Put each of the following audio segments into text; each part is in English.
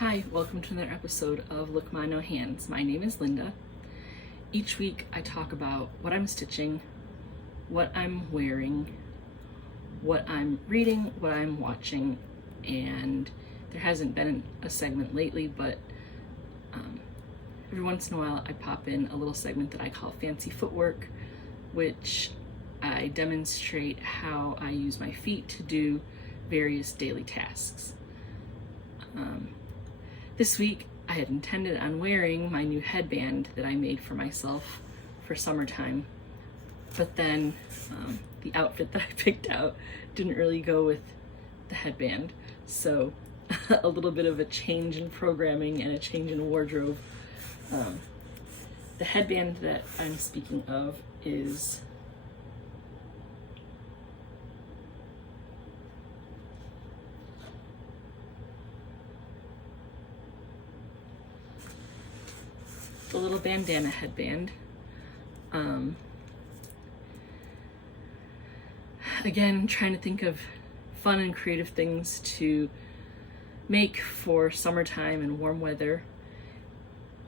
Hi, welcome to another episode of Look Ma No Hands. My name is Linda. Each week I talk about what I'm stitching, what I'm wearing, what I'm reading, what I'm watching, and there hasn't been a segment lately, but every once in a while I pop in a little segment that I call Fancy Footwork, which I demonstrate how I use my feet to do various daily tasks. This week I had intended on wearing my new headband that I made for myself for summertime, but then the outfit that I picked out didn't really go with the headband, so a little bit of a change in programming and a change in wardrobe. The headband that I'm speaking of is the little bandana headband. Again, trying to think of fun and creative things to make for summertime and warm weather.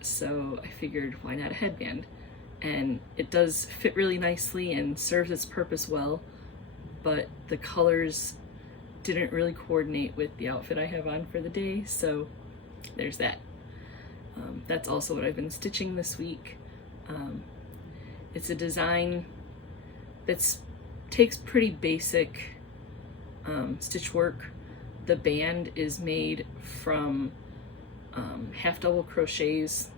So I figured, why not a headband? And it does fit really nicely and serves its purpose well, but the colors didn't really coordinate with the outfit I have on for the day, so there's that. That's also what I've been stitching this week. It's a design that takes pretty basic stitch work. The band is made from half double crochets.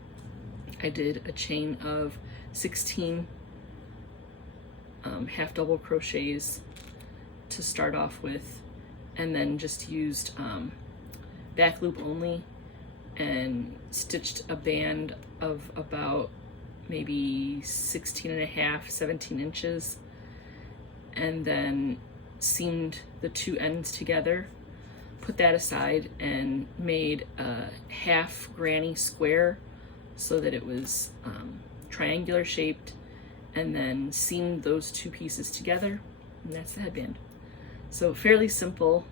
I did a chain of 16 half double crochets to start off with, and then just used back loop only and stitched a band of about maybe 16 and a half, 17 inches, and then seamed the two ends together, put that aside, and made a half granny square so that it was triangular shaped, and then seamed those two pieces together, and that's the headband. So fairly simple,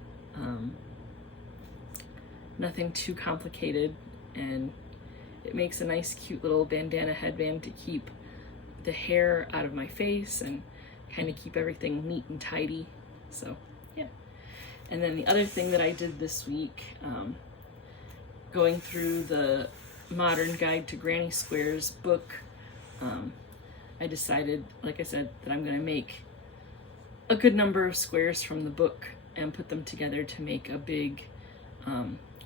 nothing too complicated, and it makes a nice cute little bandana headband to keep the hair out of my face and kind of keep everything neat and tidy. So yeah. And then the other thing that I did this week, going through the Modern Guide to Granny Squares book, I decided, like I said, that I'm going to make a good number of squares from the book and put them together to make a big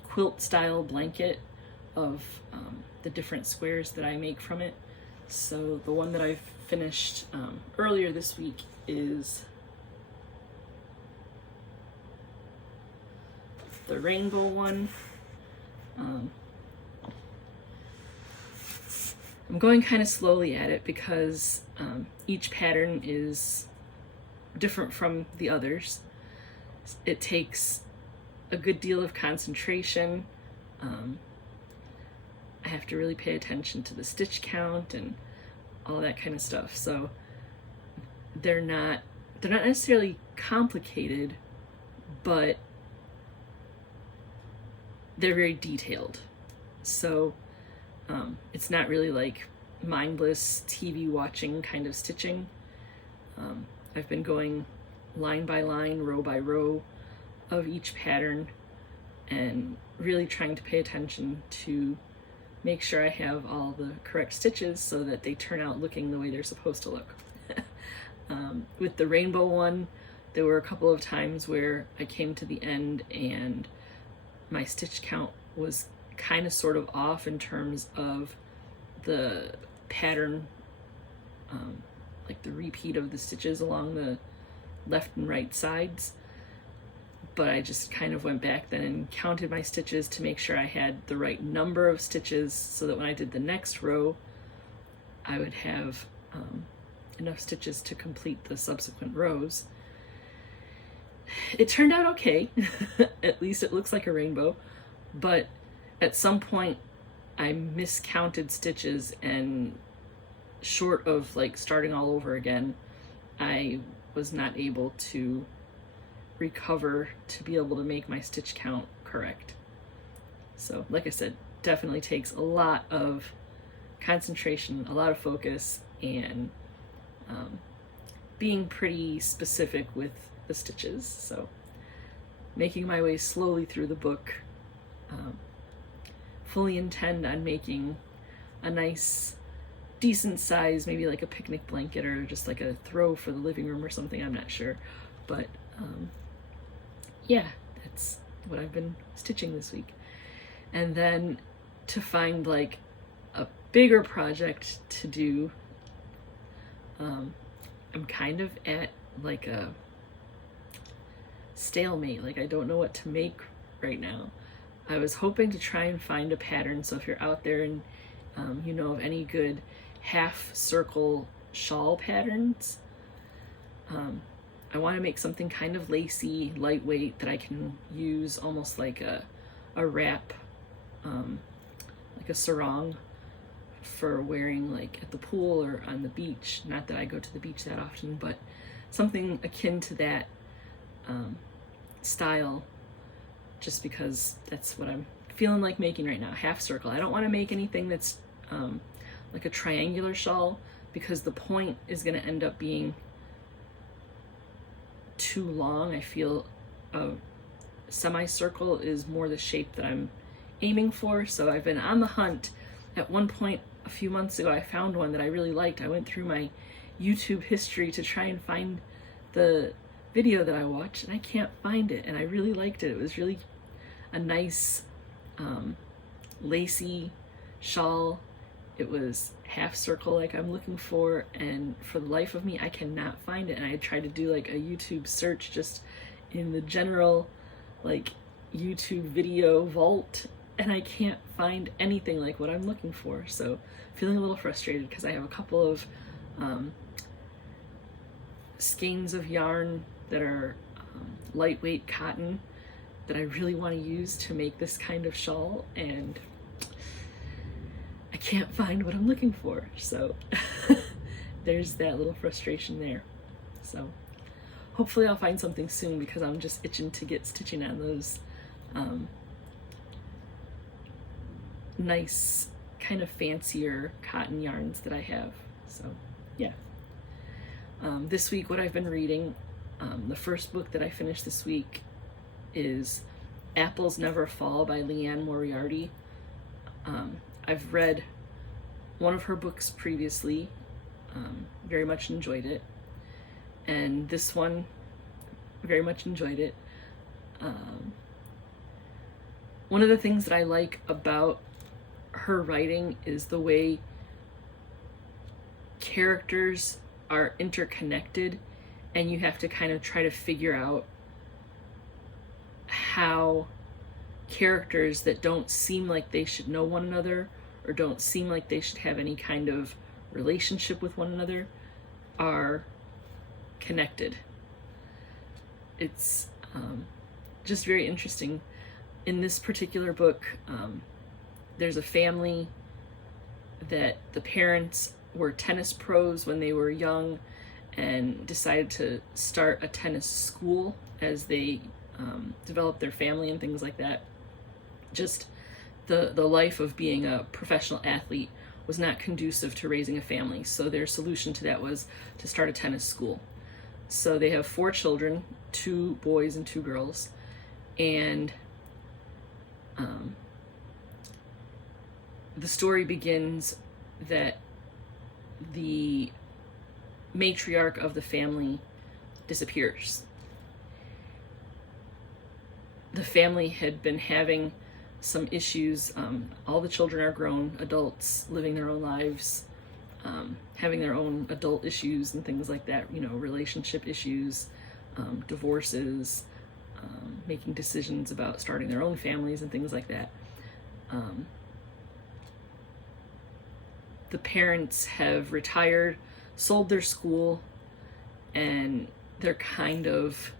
quilt style blanket of the different squares that I make from it. So the one that I finished earlier this week is the rainbow one. I'm going kind of slowly at it because each pattern is different from the others. It takes a good deal of concentration. I have to really pay attention to the stitch count and all that kind of stuff. So they're not necessarily complicated, but they're very detailed. So it's not really like mindless TV watching kind of stitching. I've been going line by line, row by row of each pattern and really trying to pay attention to make sure I have all the correct stitches so that they turn out looking the way they're supposed to look. With the rainbow one, there were a couple of times where I came to the end and my stitch count was kind of sort of off in terms of the pattern, like the repeat of the stitches along the left and right sides. But I just kind of went back then and counted my stitches to make sure I had the right number of stitches so that when I did the next row, I would have enough stitches to complete the subsequent rows. It turned out okay. At least it looks like a rainbow, but at some point I miscounted stitches, and short of like starting all over again, I was not able to recover to be able to make my stitch count correct. So like I said, definitely takes a lot of concentration, a lot of focus, and being pretty specific with the stitches. So making my way slowly through the book, fully intend on making a nice decent size, maybe like a picnic blanket or just like a throw for the living room or something, I'm not sure. But yeah, that's what I've been stitching this week. And then to find like a bigger project to do, I'm kind of at like a stalemate. Like I don't know what to make right now. I was hoping to try and find a pattern, so if you're out there and you know of any good half circle shawl patterns, I want to make something kind of lacy, lightweight that I can use almost like a wrap, like a sarong for wearing like at the pool or on the beach. Not that I go to the beach that often, but something akin to that style, just because that's what I'm feeling like making right now, half circle. I don't want to make anything that's like a triangular shawl, because the point is going to end up being too long. I feel a semicircle is more the shape that I'm aiming for, so I've been on the hunt. At one point a few months ago, I found one that I really liked. I went through my YouTube history to try and find the video that I watched, and I can't find it, and I really liked it. It was really a nice lacy shawl. It was half circle like I'm looking for, and for the life of me I cannot find it. And I tried to do like a YouTube search just in the general like YouTube video vault, and I can't find anything like what I'm looking for. So feeling a little frustrated because I have a couple of skeins of yarn that are lightweight cotton that I really want to use to make this kind of shawl, and I can't find what I'm looking for. So there's that little frustration there. So hopefully I'll find something soon, because I'm just itching to get stitching on those nice kind of fancier cotton yarns that I have. So yeah. This week what I've been reading, the first book that I finished this week is Apples Never Fall by Liane Moriarty. I've read one of her books previously, very much enjoyed it, and this one very much enjoyed it. One of the things that I like about her writing is the way characters are interconnected, and you have to kind of try to figure out how characters that don't seem like they should know one another or don't seem like they should have any kind of relationship with one another are connected. It's just very interesting. In this particular book, there's a family that the parents were tennis pros when they were young and decided to start a tennis school as they developed their family and things like that. Just the life of being a professional athlete was not conducive to raising a family, so their solution to that was to start a tennis school. So they have 4 children, 2 boys and 2 girls, and the story begins that the matriarch of the family disappears. The family had been having some issues. All the children are grown adults, living their own lives, having their own adult issues and things like that, you know, relationship issues, divorces, making decisions about starting their own families and things like that. The parents have retired, sold their school, and they're kind of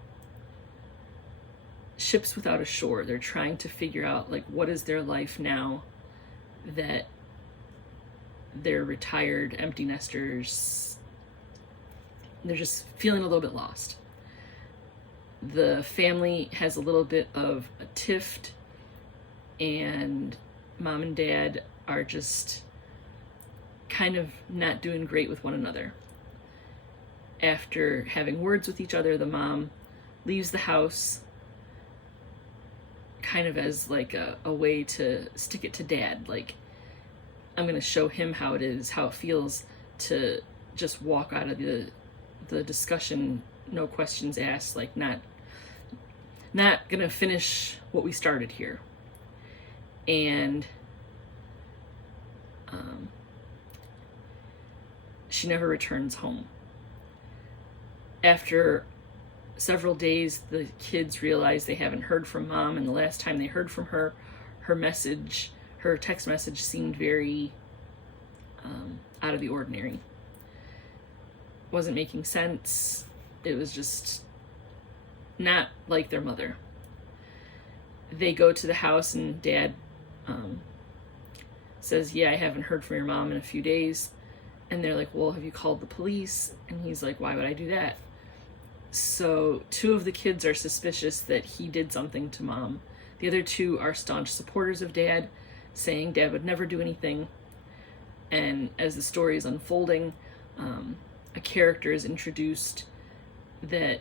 ships without a shore. They're trying to figure out, like, what is their life now that they're retired empty nesters. They're just feeling a little bit lost. The family has a little bit of a tiff and mom and dad are just kind of not doing great with one another. After having words with each other, the mom leaves the house kind of as like a way to stick it to dad. Like, I'm going to show him how it is, how it feels to just walk out of the discussion, no questions asked, like not going to finish what we started here. And she never returns home. After several days, the kids realize they haven't heard from mom, and the last time they heard from her, her text message seemed very out of the ordinary. Wasn't making sense. It was just not like their mother. They go to the house, and dad says, yeah, I haven't heard from your mom in a few days. And they're like, well, have you called the police? And he's like, why would I do that? So 2 of the kids are suspicious that he did something to mom. The other 2 are staunch supporters of dad, saying dad would never do anything. And as the story is unfolding, a character is introduced that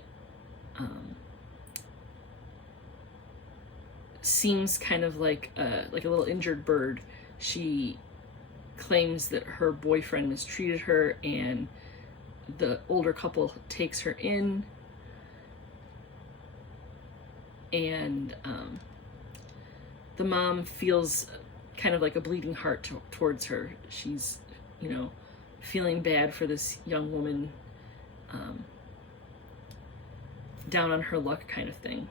seems kind of like a little injured bird. She claims that her boyfriend mistreated her, and the older couple takes her in, and the mom feels kind of like a bleeding heart towards her. She's, feeling bad for this young woman, down on her luck kind of thing.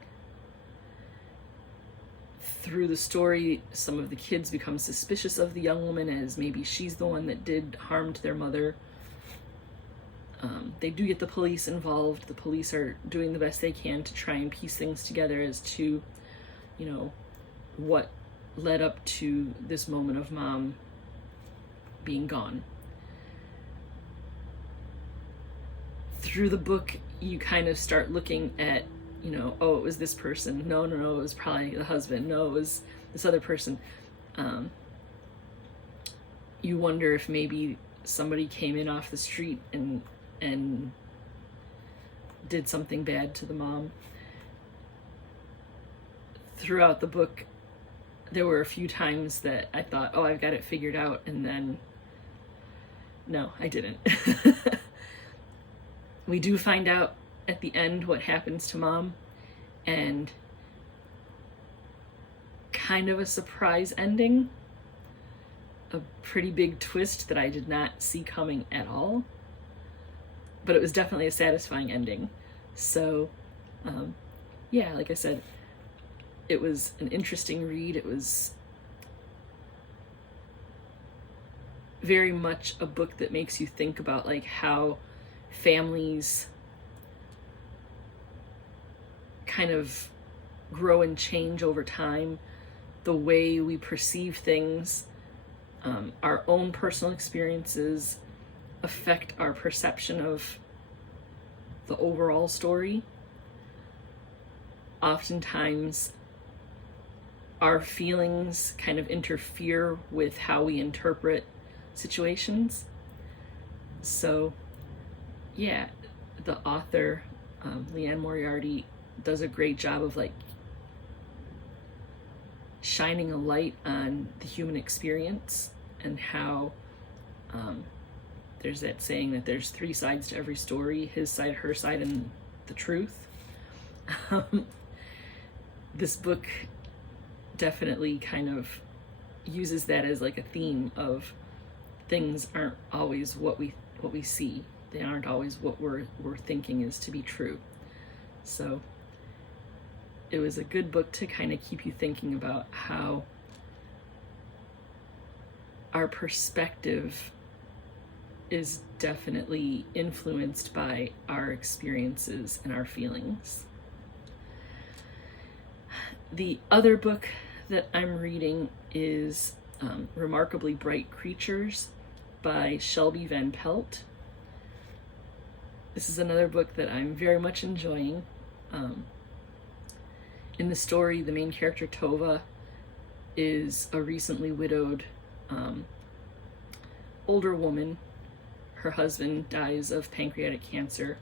Through the story, some of the kids become suspicious of the young woman, as maybe she's the one that did harm to their mother. They do get the police involved. The police are doing the best they can to try and piece things together as to, what led up to this moment of mom being gone. Through the book, you kind of start looking at, oh, it was this person. No, it was probably the husband. No, it was this other person. You wonder if maybe somebody came in off the street and did something bad to the mom. Throughout the book, there were a few times that I thought, oh, I've got it figured out, and then, no, I didn't. We do find out at the end what happens to mom, and kind of a surprise ending, a pretty big twist that I did not see coming at all, but it was definitely a satisfying ending. So yeah, like I said, it was an interesting read. It was very much a book that makes you think about like how families kind of grow and change over time, the way we perceive things, our own personal experiences affect our perception of the overall story. Oftentimes, our feelings kind of interfere with how we interpret situations. So, yeah, the author, Liane Moriarty, does a great job of like shining a light on the human experience and how there's that saying that there's 3 sides to every story: his side, her side, and the truth. This book definitely kind of uses that as like a theme of things aren't always what we see. They aren't always what we're thinking is to be true. So it was a good book to kind of keep you thinking about how our perspective is definitely influenced by our experiences and our feelings. The other book that I'm reading is Remarkably Bright Creatures by Shelby Van Pelt. This is another book that I'm very much enjoying. In the story, the main character, Tova, is a recently widowed older woman. Her husband dies of pancreatic cancer.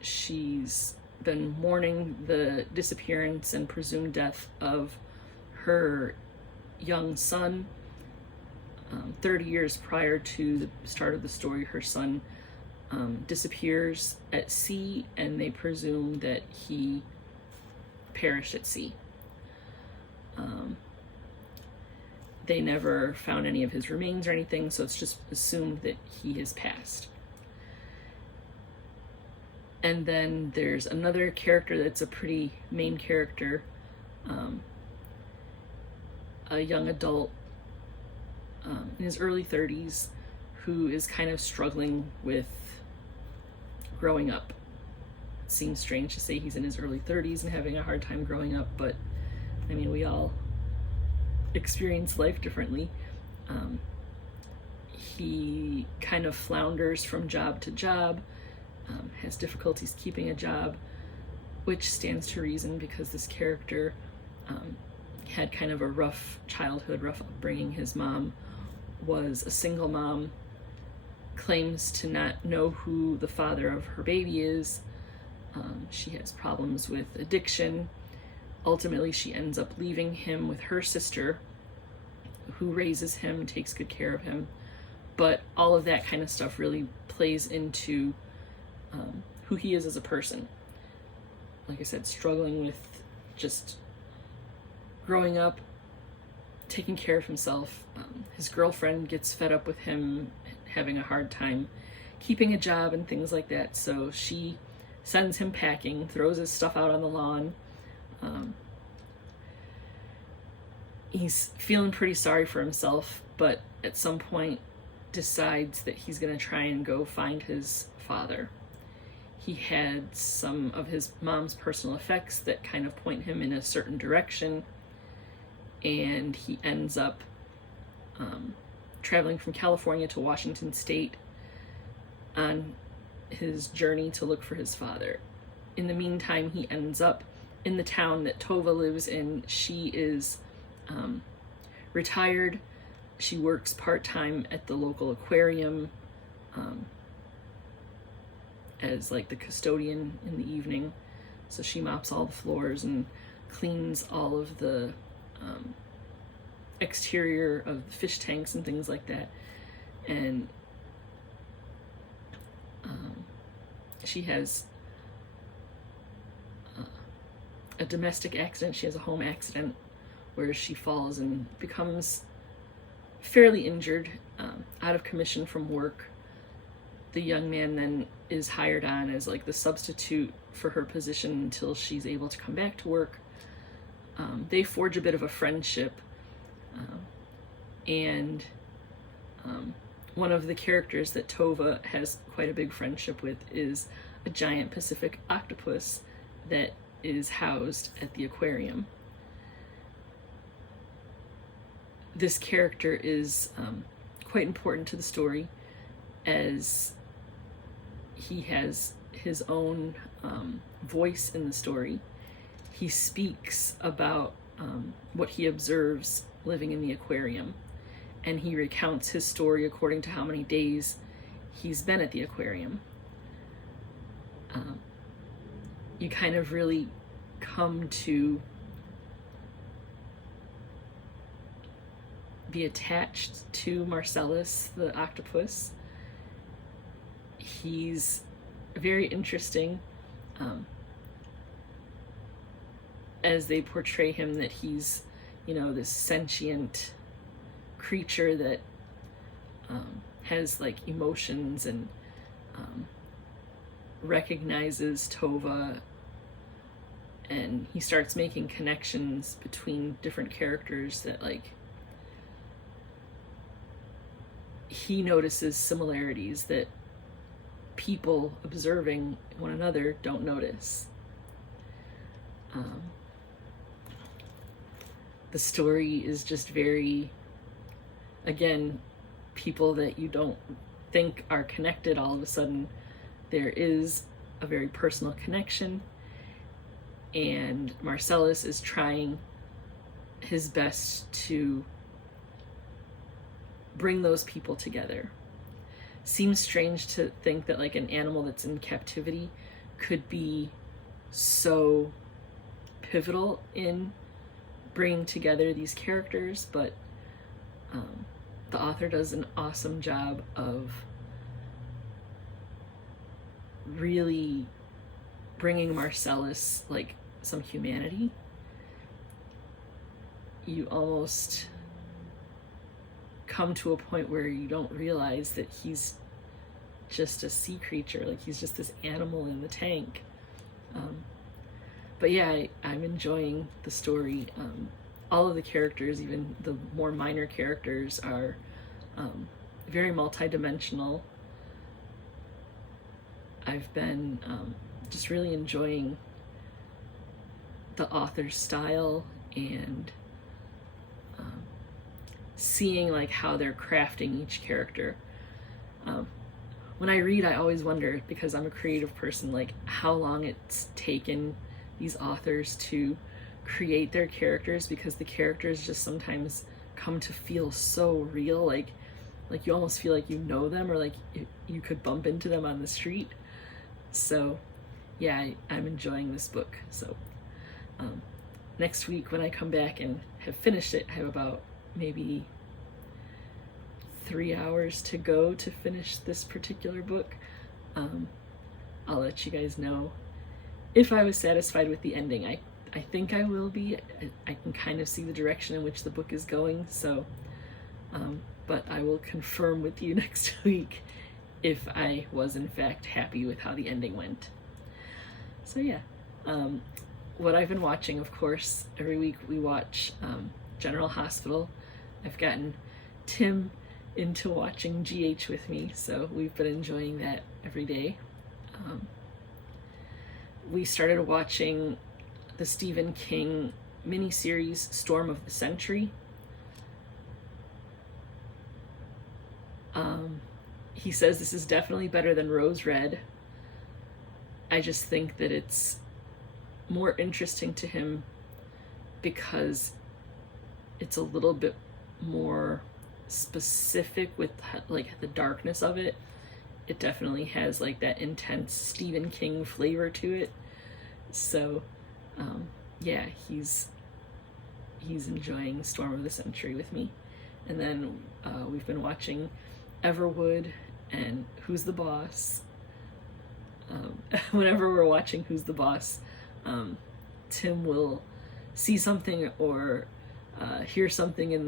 She's been mourning the disappearance and presumed death of her young son. 30 years prior to the start of the story, her son disappears at sea, and they presume that he perished at sea. They never found any of his remains or anything, so it's just assumed that he has passed. And then there's another character that's a pretty main character, a young adult in his early 30s who is kind of struggling with growing up. It seems strange to say he's in his early 30s and having a hard time growing up, but I mean, we all experience life differently. He kind of flounders from job to job, has difficulties keeping a job, which stands to reason because this character had kind of a rough childhood, rough upbringing. His mom was a single mom, claims to not know who the father of her baby is. She has problems with addiction. Ultimately, she ends up leaving him with her sister, who raises him, takes good care of him. But all of that kind of stuff really plays into who he is as a person. Like I said, struggling with just growing up, taking care of himself. His girlfriend gets fed up with him having a hard time keeping a job and things like that, so she sends him packing, throws his stuff out on the lawn. He's feeling pretty sorry for himself, but at some point decides that he's going to try and go find his father. He had some of his mom's personal effects that kind of point him in a certain direction, and he ends up traveling from California to Washington State on his journey to look for his father. In the meantime, he ends up in the town that Tova lives in. She is retired. She works part-time at the local aquarium as like the custodian in the evening. So she mops all the floors and cleans all of the exterior of the fish tanks and things like that. And she has a domestic accident. She has a home accident where she falls and becomes fairly injured, out of commission from work. The young man then is hired on as like the substitute for her position until she's able to come back to work. They forge a bit of a friendship, and one of the characters that Tova has quite a big friendship with is a giant Pacific octopus that is housed at the aquarium. This character is quite important to the story, as he has his own voice in the story. He speaks about what he observes living in the aquarium, and he recounts his story according to how many days he's been at the aquarium. You kind of really come to be attached to Marcellus, the octopus. He's very interesting, as they portray him, that he's, you know, this sentient creature that has like emotions and recognizes Tova, and he starts making connections between different characters that like he notices similarities that people observing one another don't notice. The story is just very, again, people that you don't think are connected, all of a sudden there is a very personal connection, and Marcellus is trying his best to bring those people together. Seems strange to think that like an animal that's in captivity could be so pivotal in bringing together these characters, but the author does an awesome job of really bringing Marcellus like some humanity. You almost come to a point where you don't realize that he's just a sea creature, like he's just this animal in the tank. But yeah, I'm enjoying the story. All of the characters, even the more minor characters, are very multi-dimensional. I've been just really enjoying the author's style and seeing like how they're crafting each character. When I read, I always wonder, because I'm a creative person, like how long it's taken these authors to create their characters, because the characters just sometimes come to feel so real, like you almost feel like you know them, or like you could bump into them on the street. So yeah, I'm enjoying this book. So next week when I come back and have finished it, I have about maybe 3 hours to go to finish this particular book. I'll let you guys know if I was satisfied with the ending. I think I will be. I can kind of see the direction in which the book is going, so but I will confirm with you next week if I was in fact happy with how the ending went. So yeah, what I've been watching, of course, every week we watch General Hospital. I've gotten Tim into watching GH with me, so we've been enjoying that every day. We started watching the Stephen King miniseries Storm of the Century. He says this is definitely better than Rose Red. I just think that it's more interesting to him because it's a little bit more specific with like the darkness of it. It definitely has like that intense Stephen King flavor to it. So yeah, he's enjoying Storm of the Century with me. And then we've been watching Everwood and Who's the Boss. Whenever we're watching Who's the Boss, Tim will see something or hear something in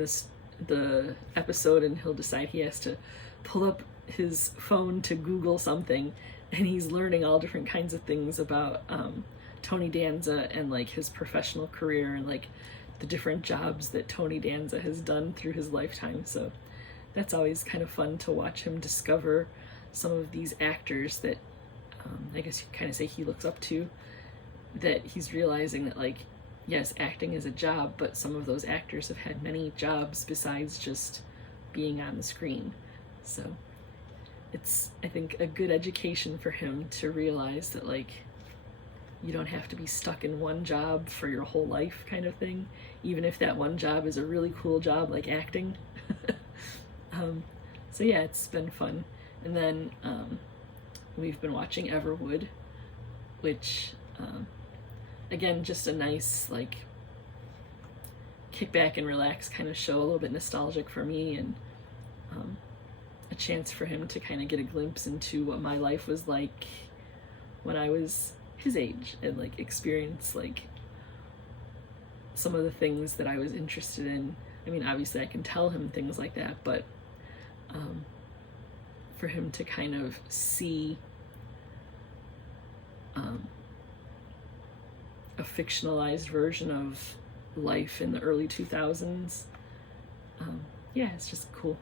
the episode, and he'll decide he has to pull up his phone to Google something, and he's learning all different kinds of things about Tony Danza and like his professional career and like the different jobs that Tony Danza has done through his lifetime. So that's always kind of fun to watch him discover some of these actors that I guess you could kind of say he looks up to, that he's realizing that like, yes, acting is a job, but some of those actors have had many jobs besides just being on the screen. So it's, I think, a good education for him to realize that like you don't have to be stuck in one job for your whole life kind of thing, even if that one job is a really cool job like acting. So yeah, it's been fun. And then we've been watching Everwood, which again, just a nice like kick back and relax kind of show, a little bit nostalgic for me, and a chance for him to kind of get a glimpse into what my life was like when I was his age, and like experience like some of the things that I was interested in. I mean, obviously I can tell him things like that, but for him to kind of see a fictionalized version of life in the early 2000s, yeah, it's just cool.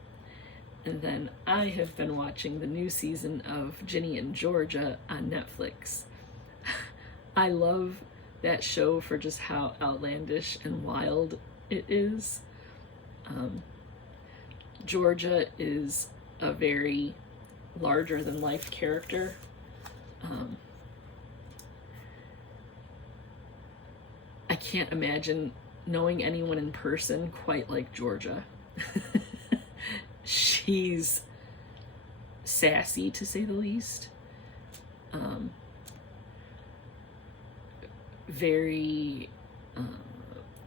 And then I have been watching the new season of Ginny and Georgia on Netflix. I love that show for just how outlandish and wild it is. Georgia is a very larger than life character. I can't imagine knowing anyone in person quite like Georgia. She's sassy, to say the least. Very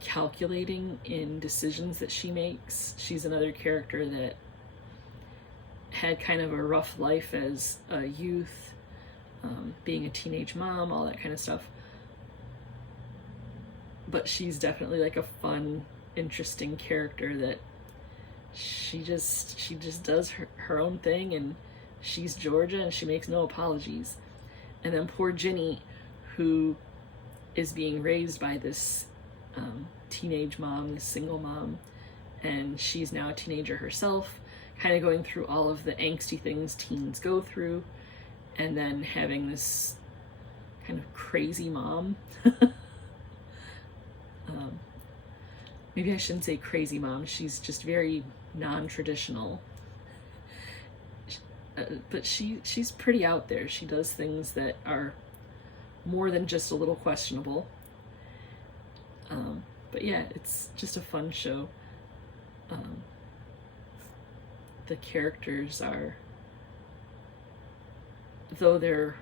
calculating in decisions that she makes. She's another character that had kind of a rough life as a youth, being a teenage mom, all that kind of stuff. But she's definitely like a fun, interesting character that she just does her own thing, and she's Georgia and she makes no apologies. And then poor Ginny, who is being raised by this teenage mom, this single mom, and she's now a teenager herself, kind of going through all of the angsty things teens go through, and then having this kind of crazy mom. Maybe I shouldn't say crazy mom, she's just very non-traditional. But she's pretty out there. She does things that are more than just a little questionable. But yeah, it's just a fun show. The characters are, though they're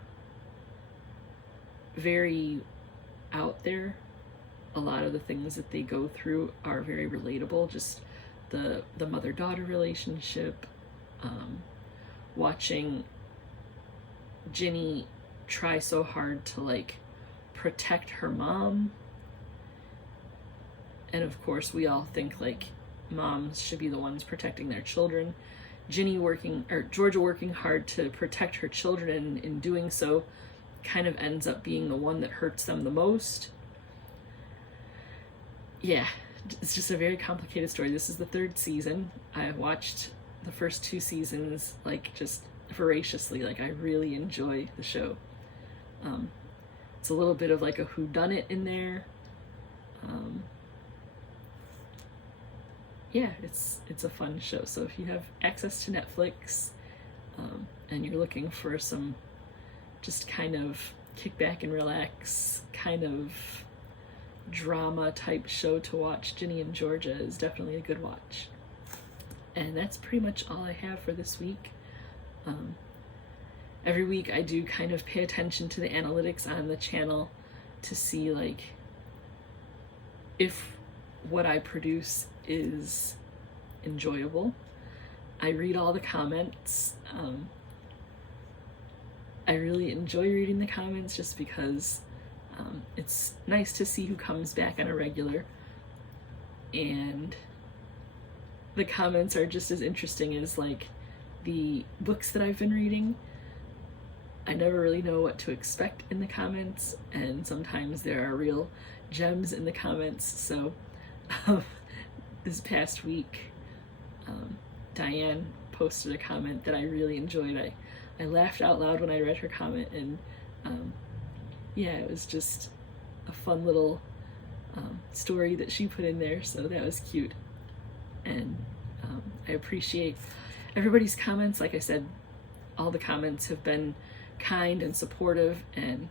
very out there, a lot of the things that they go through are very relatable. Just the mother-daughter relationship, watching Ginny try so hard to like protect her mom, and of course we all think like moms should be the ones protecting their children. Georgia working hard to protect her children, and in doing so kind of ends up being the one that hurts them the most. Yeah, it's just a very complicated story. This is the 3rd season. I watched the first 2 seasons like just voraciously. Like I really enjoy the show. It's a little bit of like a whodunit in there. Yeah, it's a fun show. So if you have access to Netflix, and you're looking for some just kind of kick back and relax kind of drama type show to watch, Ginny and Georgia is definitely a good watch. And that's pretty much all I have for this week. Every week I do kind of pay attention to the analytics on the channel to see like if what I produce is enjoyable. I read all the comments. I really enjoy reading the comments just because it's nice to see who comes back on a regular, and the comments are just as interesting as like the books that I've been reading. I never really know what to expect in the comments, and sometimes there are real gems in the comments. So this past week, Diane posted a comment that I really enjoyed. I laughed out loud when I read her comment, and yeah, it was just a fun little story that she put in there, so that was cute. And I appreciate everybody's comments. Like I said, all the comments have been kind and supportive, and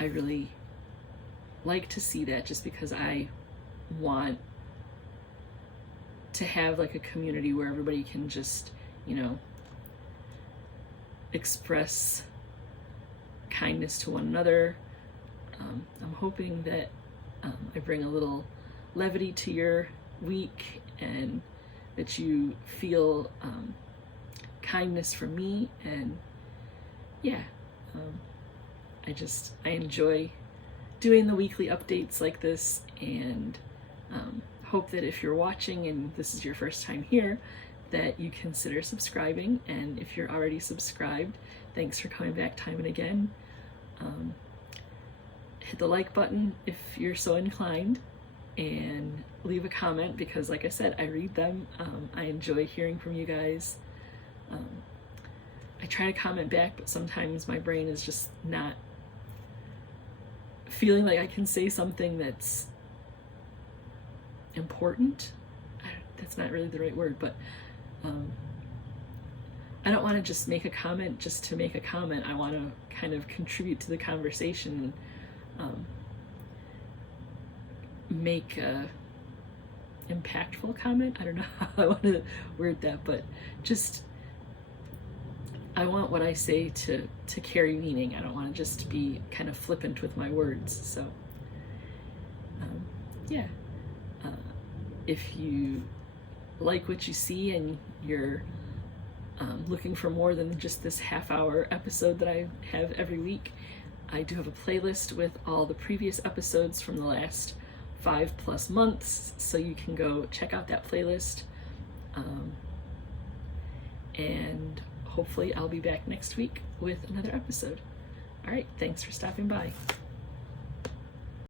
I really like to see that, just because I want to have like a community where everybody can just, you know, express kindness to one another. I'm hoping that I bring a little levity to your week, and that you feel kindness from me. And yeah, I enjoy doing the weekly updates like this, and hope that if you're watching and this is your first time here, that you consider subscribing. And if you're already subscribed, thanks for coming back time and again. Hit the like button if you're so inclined, and leave a comment, because like I said, I read them. I enjoy hearing from you guys. I try to comment back, but sometimes my brain is just not feeling like I can say something that's important. That's not really the right word, but I don't want to just make a comment just to make a comment. I want to kind of contribute to the conversation. make a impactful comment. I don't know how I want to word that, but just I want what I say to carry meaning. I don't want to just be kind of flippant with my words. So yeah, if you like what you see and you're looking for more than just this half-hour episode that I have every week, I do have a playlist with all the previous episodes from the last 5+ months, so you can go check out that playlist. And hopefully I'll be back next week with another episode. All right, thanks for stopping by.